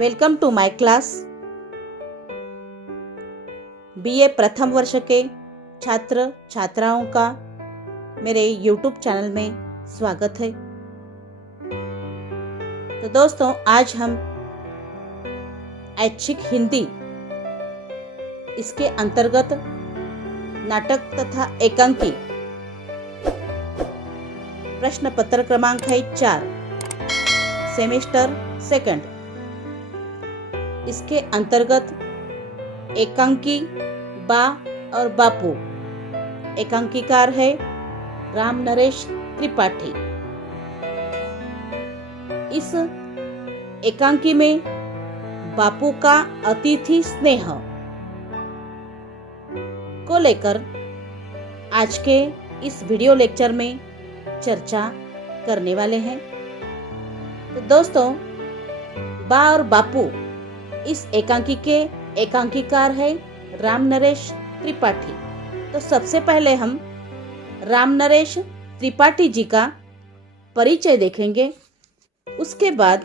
Welcome to my class. BA प्रथम वर्ष के छात्र छात्राओं का मेरे YouTube चैनल में स्वागत है। तो दोस्तों, आज हम ऐच्छिक हिंदी इसके अंतर्गत नाटक तथा एकांकी प्रश्न पत्र क्रमांक है 4, सेमेस्टर सेकंड। इसके अंतर्गत एकांकी बा और बापू। एकांकीकार है राम नरेश त्रिपाठी। इस एकांकी में बापू का अतिथि स्नेह को लेकर आज के इस वीडियो लेक्चर में चर्चा करने वाले हैं। तो दोस्तों, बा और बापू इस एकांकी के एकांकीकार है राम नरेश त्रिपाठी। तो सबसे पहले हम राम नरेश त्रिपाठी जी का परिचय देखेंगे। उसके बाद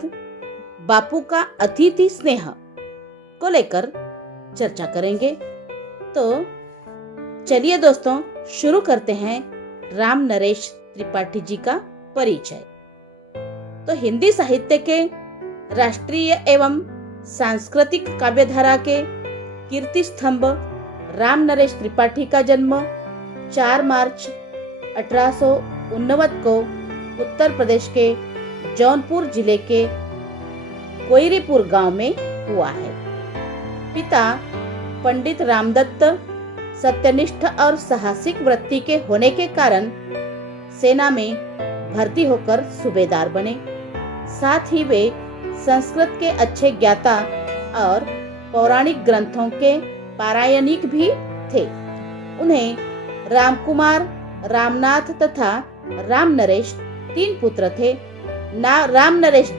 बापू का अतिथि स्नेह को लेकर चर्चा करेंगे। तो चलिए दोस्तों, शुरू करते हैं राम नरेश त्रिपाठी जी का परिचय। तो हिंदी साहित्य के राष्ट्रीय एवं सांस्कृतिक काव्यधारा के कीर्ति स्तंभ राम नरेश त्रिपाठी का जन्म 4 मार्च 1889 को उत्तर प्रदेश के जौनपुर जिले के कोयरीपुर गांव में हुआ है। पिता पंडित रामदत्त सत्यनिष्ठ और साहसिक वृत्ति के होने के कारण सेना में भर्ती होकर सूबेदार बने। साथ ही वे संस्कृत के अच्छे ज्ञाता और पौराणिक ग्रंथों के पारायणिक भी थे। उन्हें रामकुमार, रामनाथ तथा राम नरेश 3 पुत्र थे। राम नरेश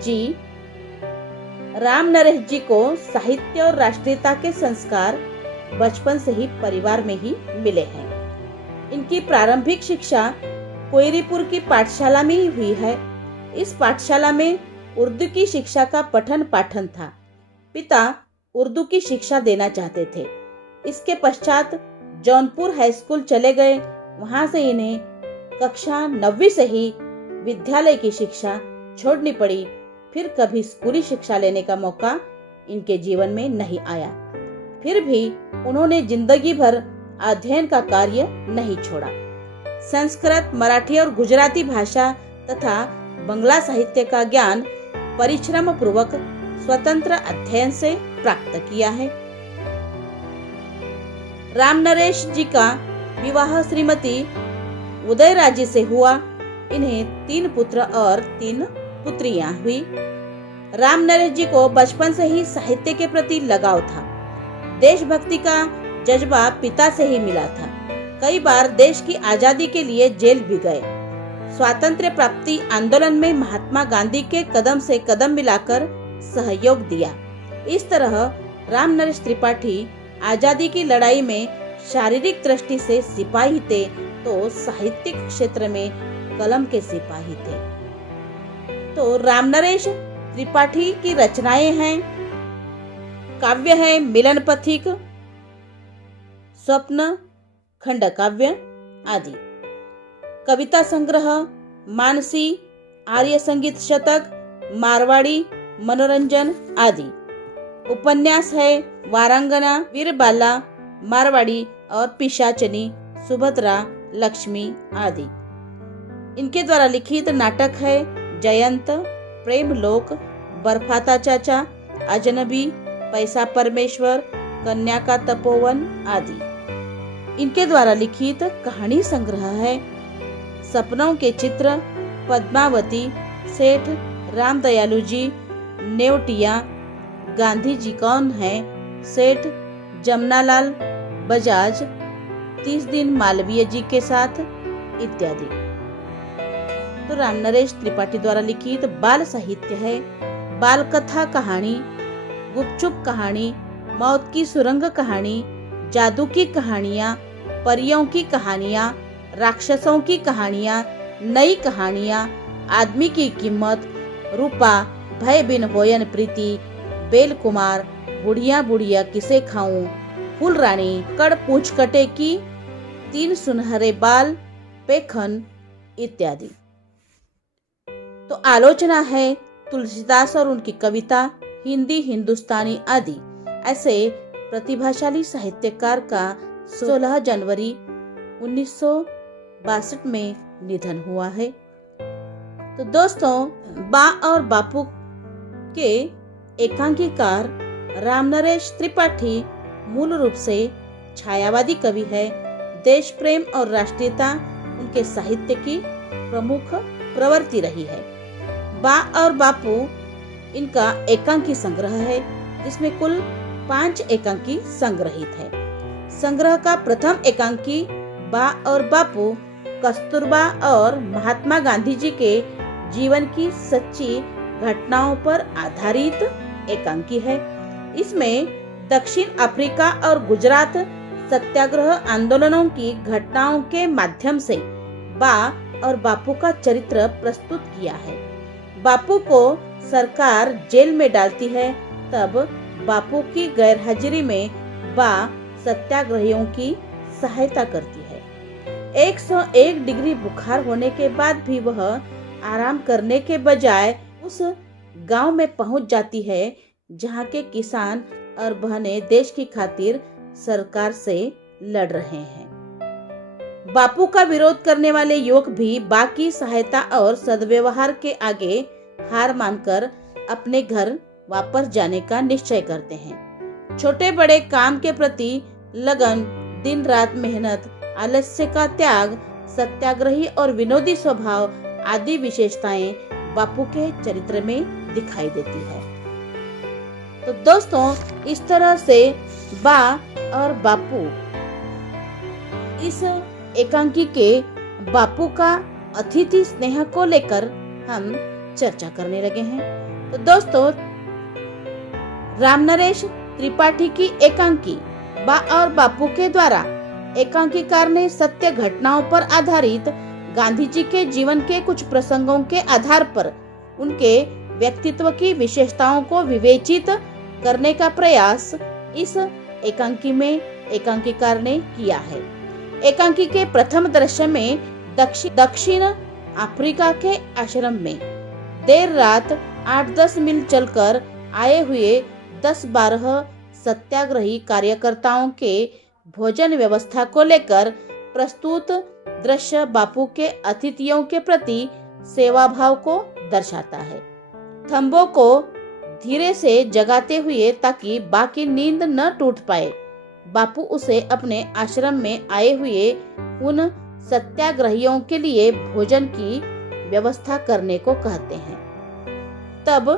जी को साहित्य और राष्ट्रीयता के संस्कार बचपन से ही परिवार में ही मिले हैं। इनकी प्रारंभिक शिक्षा कोयरीपुर की पाठशाला में ही हुई है। इस पाठशाला में उर्दू की शिक्षा का पठन पाठन था। पिता उर्दू की शिक्षा देना चाहते थे। इसके पश्चात जौनपुर हाई स्कूल चले गए। वहां से इन्हें कक्षा 9वीं से ही विद्यालय की शिक्षा छोड़नी पड़ी। फिर कभी स्कूली शिक्षा लेने का मौका इनके जीवन में नहीं आया। फिर भी उन्होंने जिंदगी भर अध्ययन का कार्य नहीं छोड़ा। संस्कृत, मराठी और गुजराती भाषा तथा बंगला साहित्य का ज्ञान परिश्रम पूर्वक स्वतंत्र अध्ययन से प्राप्त किया है। राम नरेश जी का विवाह श्रीमती उदयराजी से हुआ। इन्हें 3 पुत्र और 3 पुत्रियां हुई। राम नरेश जी को बचपन से ही साहित्य के प्रति लगाव था। देशभक्ति का जज्बा पिता से ही मिला था। कई बार देश की आजादी के लिए जेल भी गए। स्वातंत्र्य प्राप्ति आंदोलन में महात्मा गांधी के कदम से कदम मिलाकर सहयोग दिया। इस तरह राम नरेश त्रिपाठी आजादी की लड़ाई में शारीरिक दृष्टि से सिपाही थे, तो साहित्यिक क्षेत्र में कलम के सिपाही थे। तो राम नरेश त्रिपाठी की रचनाएं हैं, काव्य है मिलन पथिक, स्वप्न, खंडकाव्य आदि। कविता संग्रह मानसी, आर्य संगीत शतक, मारवाड़ी, मनोरंजन आदि। उपन्यास है वारांगना, वीरबाला, मारवाड़ी और पिशाचनी, सुभद्रा, लक्ष्मी आदि। इनके द्वारा लिखित नाटक है जयंत, प्रेमलोक, बर्फाता चाचा, अजनबी, पैसा परमेश्वर, कन्या का तपोवन आदि। इनके द्वारा लिखित कहानी संग्रह है सपनों के चित्र, पद्मावती, सेठ रामदयालु जी, नेवटिया, गांधी जी कौन है, सेठ जमनालाल बजाज, 30 दिन मालवीय जी के साथ इत्यादि। तो राम नरेश त्रिपाठी द्वारा लिखित बाल साहित्य है बाल कथा कहानी, गुपचुप कहानी, मौत की सुरंग कहानी, जादू की कहानियाँ, परियों की कहानियाँ, राक्षसों की कहानियाँ, नई कहानियाँ, आदमी की कीमत, रूपा, भय बिन होयन प्रीति, बेल कुमार, बुढ़िया बुढ़िया किसे खाऊं, फूल रानी, कड़ पूछ कटे की, तीन सुनहरे बाल, पेखन इत्यादि। तो आलोचना है तुलसीदास और उनकी कविता, हिंदी, हिंदुस्तानी आदि ऐसे प्रतिभाशाली साहित्यकार का 16 जनवरी 1962 में निधन हुआ है। तो दोस्तों, बा और बापू के एकांकीकार रामनरेश त्रिपाठी मूल रूप से छायावादी कवि है। देश प्रेम और राष्ट्रीयता उनके साहित्य की प्रमुख प्रवृत्ति रही है। बा और बापू इनका एकांकी संग्रह है, जिसमें कुल 5 एकांकी संग्रहित है। संग्रह का प्रथम एकांकी बा और बापू कस्तूरबा और महात्मा गांधी जी के जीवन की सच्ची घटनाओं पर आधारित एकांकी है। इसमें दक्षिण अफ्रीका और गुजरात सत्याग्रह आंदोलनों की घटनाओं के माध्यम से बा और बापू का चरित्र प्रस्तुत किया है। बापू को सरकार जेल में डालती है, तब बापू की गैरहाजिरी में बा सत्याग्रहियों की सहायता करती है। 101 डिग्री बुखार होने के बाद भी वह आराम करने के बजाय उस गांव में पहुंच जाती है जहां के किसान और बहनें देश की खातिर सरकार से लड़ रहे हैं। बापू का विरोध करने वाले युवक भी बा की सहायता और सद्व्यवहार के आगे हार मानकर अपने घर वापस जाने का निश्चय करते हैं। छोटे बड़े काम के प्रति लगन, दिन रात मेहनत, आलस्य का त्याग, सत्याग्रही और विनोदी स्वभाव आदि विशेषताएं बापू के चरित्र में दिखाई देती है। तो दोस्तों, इस तरह से बा और बापू इस एकांकी के बापू का अतिथि स्नेह को लेकर हम चर्चा करने लगे हैं। तो दोस्तों, रामनरेश त्रिपाठी की एकांकी बा और बापू के द्वारा एकांकीकार ने सत्य घटनाओं पर आधारित गांधी जी के जीवन के कुछ प्रसंगों के आधार पर उनके व्यक्तित्व की विशेषताओं को विवेचित करने का प्रयास इस एकांकी में एकांकीकार ने किया है। एकांकी के प्रथम दृश्य में दक्षिण अफ्रीका के आश्रम में देर रात 8-10 मील चलकर आए हुए 10-12 सत्याग्रही कार्यकर्ताओं के भोजन व्यवस्था को लेकर प्रस्तुत दृश्य बापू के अतिथियों के प्रति सेवा भाव को दर्शाता है। थंबों को धीरे से जगाते हुए ताकि बा की नींद न टूट पाए, बापू उसे अपने आश्रम में आए हुए उन सत्याग्रहियों के लिए भोजन की व्यवस्था करने को कहते हैं। तब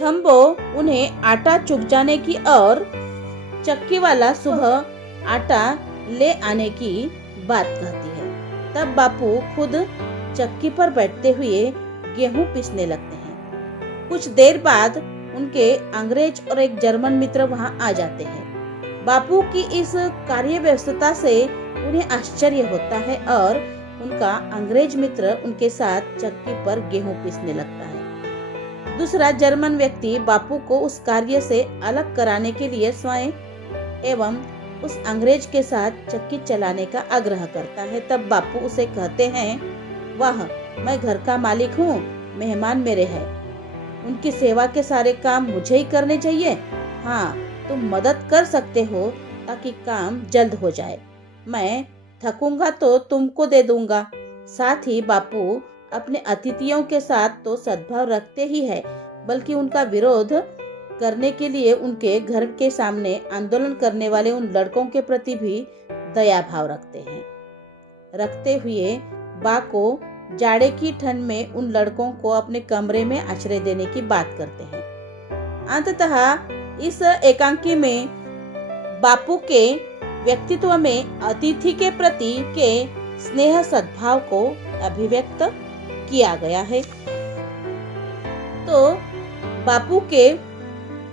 थंबो उन्हें आटा चुग जाने की और चक्की वाला सुबह आटा ले आने की बात कहती है। तब बापू खुद चक्की पर बैठते हुए गेहूं पीसने लगते हैं। कुछ देर बाद उनके अंग्रेज और एक जर्मन मित्र वहां आ जाते हैं। बापू की इस कार्य व्यस्तता से उन्हें आश्चर्य होता है और उनका अंग्रेज मित्र उनके साथ चक्की पर गेहूं पीसने लगता है। दूसरा जर्मन व्यक्ति बापू को उस कार्य से अलग कराने के लिए स्वयं एवं उस अंग्रेज के साथ चक्की चलाने का आग्रह करता है। तब बापू उसे कहते हैं, वाह, मैं घर का मालिक हूँ, मेहमान मेरे हैं, उनकी सेवा के सारे काम मुझे ही करने चाहिए। हाँ, तुम मदद कर सकते हो ताकि काम जल्द हो जाए। मैं थकूंगा तो तुमको दे दूंगा। साथ ही बापू अपने अतिथियों के साथ तो सद्भाव रखते ही है, बल्कि उनका विरोध करने के लिए उनके घर के सामने आंदोलन करने वाले उन लड़कों के प्रति भी दया भाव रखते हुए बा को जाड़े की ठंड में उन लड़कों को अपने कमरे में आश्रय देने की बात करते हैं। अंततः इस एकांकी में बापू के व्यक्तित्व में अतिथि के प्रति के स्नेह सद्भाव को अभिव्यक्त किया गया है। तो बापू के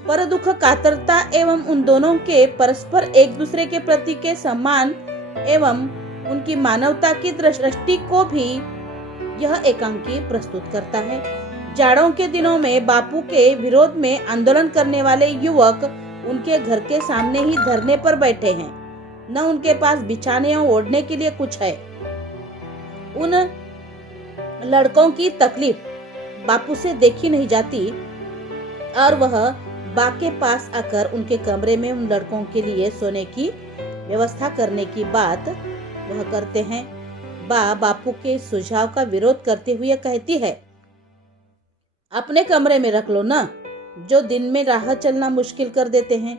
पर दुख कातरता एवं उन दोनों के परस्पर एक दूसरे के प्रति के सम्मान एवं उनकी मानवता की दृष्टि को भी यह एकांकी प्रस्तुत करता है। जाड़ों के दिनों में बापू के विरोध में आंदोलन करने वाले युवक उनके घर के सामने ही धरने पर बैठे हैं। न उनके पास बिछाने और ओढ़ने के लिए कुछ है। उन लड़कों की तकलीफ बापू से देखी नहीं जाती और वह बा के पास आकर उनके कमरे में उन लड़कों के लिए सोने की व्यवस्था करने की बात वह करते हैं। बा बापू के सुझाव का विरोध करते हुए कहती है, अपने कमरे में रख लो ना, जो दिन में राह चलना मुश्किल कर देते हैं,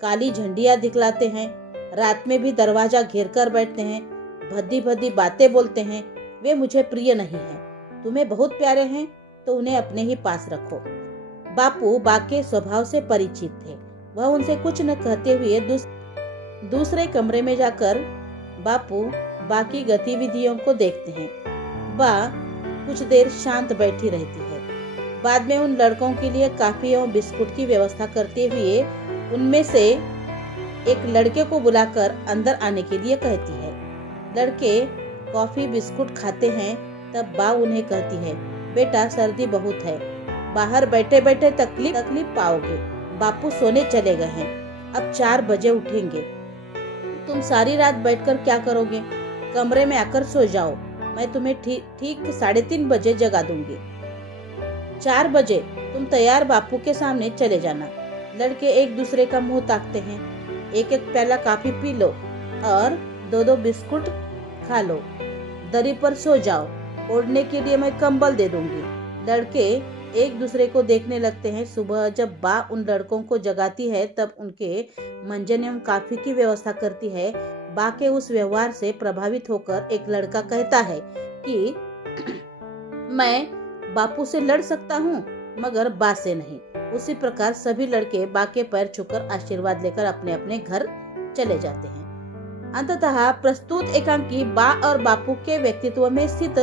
काली झंडियां दिखलाते हैं, रात में भी दरवाजा घेर कर बैठते हैं, भद्दी भद्दी बातें बोलते हैं, वे मुझे प्रिय नहीं है। तुम्हें बहुत प्यारे हैं तो उन्हें अपने ही पास रखो। बापू बा के स्वभाव से परिचित थे। वह उनसे कुछ न कहते हुए दूसरे कमरे में जाकर बापू बा की गतिविधियों को देखते हैं। बा कुछ देर शांत बैठी रहती है। बाद में उन लड़कों के लिए कॉफी और बिस्कुट की व्यवस्था करते हुए उनमें से एक लड़के को बुलाकर अंदर आने के लिए कहती है। लड़के कॉफी बिस्कुट खाते हैं। तब बा उन्हें कहती है, बेटा सर्दी बहुत है, बाहर बैठे बैठे तकलीफ पाओगे। बापू सोने चले गए हैं, अब 4 बजे उठेंगे। तुम सारी रात बैठकर क्या करोगे? कमरे में आकर सो जाओ, मैं तुम्हें ठीक 3:30 बजे जगा दूंगी। 4 बजे तुम तैयार बापू के सामने चले जाना। लड़के एक दूसरे का मुंह ताकते हैं। एक एक प्याला कॉफी पी लो और 2-2 बिस्कुट खा लो। दरी पर सो जाओ, ओढ़ने के लिए मैं कंबल दे दूंगी। लड़के एक दूसरे को देखने लगते हैं। सुबह जब बा उन लड़कों को जगाती है तब उनके मंजन एवं कॉफी की व्यवस्था करती है। बा के उस व्यवहार से प्रभावित होकर एक लड़का कहता है कि मैं बापू से लड़ सकता हूँ मगर बा से नहीं। उसी प्रकार सभी लड़के बा के पैर छूकर आशीर्वाद लेकर अपने अपने घर चले जाते हैं। अंततः प्रस्तुत एकांकी बा और बापू के व्यक्तित्व में स्थित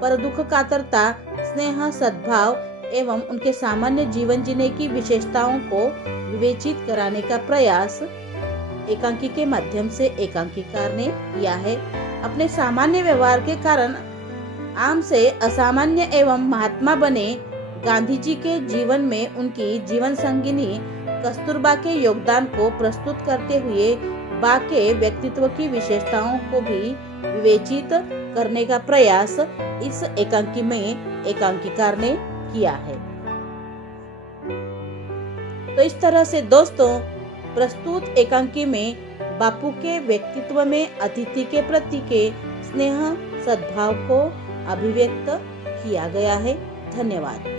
पर दुख कातरता, स्नेह, सद्भाव एवं उनके सामान्य जीवन जीने की विशेषताओं को विवेचित कराने का प्रयास एकांकी के माध्यम से एकांकीकार ने किया है। अपने सामान्य व्यवहार के कारण आम से असामान्य एवं महात्मा बने गांधी जी के जीवन में उनकी जीवन संगिनी कस्तूरबा के योगदान को प्रस्तुत करते हुए बा के व्यक्तित्व की विशेषताओं को भी विवेचित करने का प्रयास इस एकांकी में एकांकीकार ने किया है। तो इस तरह से दोस्तों प्रस्तुत एकांकी में बापू के व्यक्तित्व में अतिथि के प्रति के स्नेह सद्भाव को अभिव्यक्त किया गया है। धन्यवाद।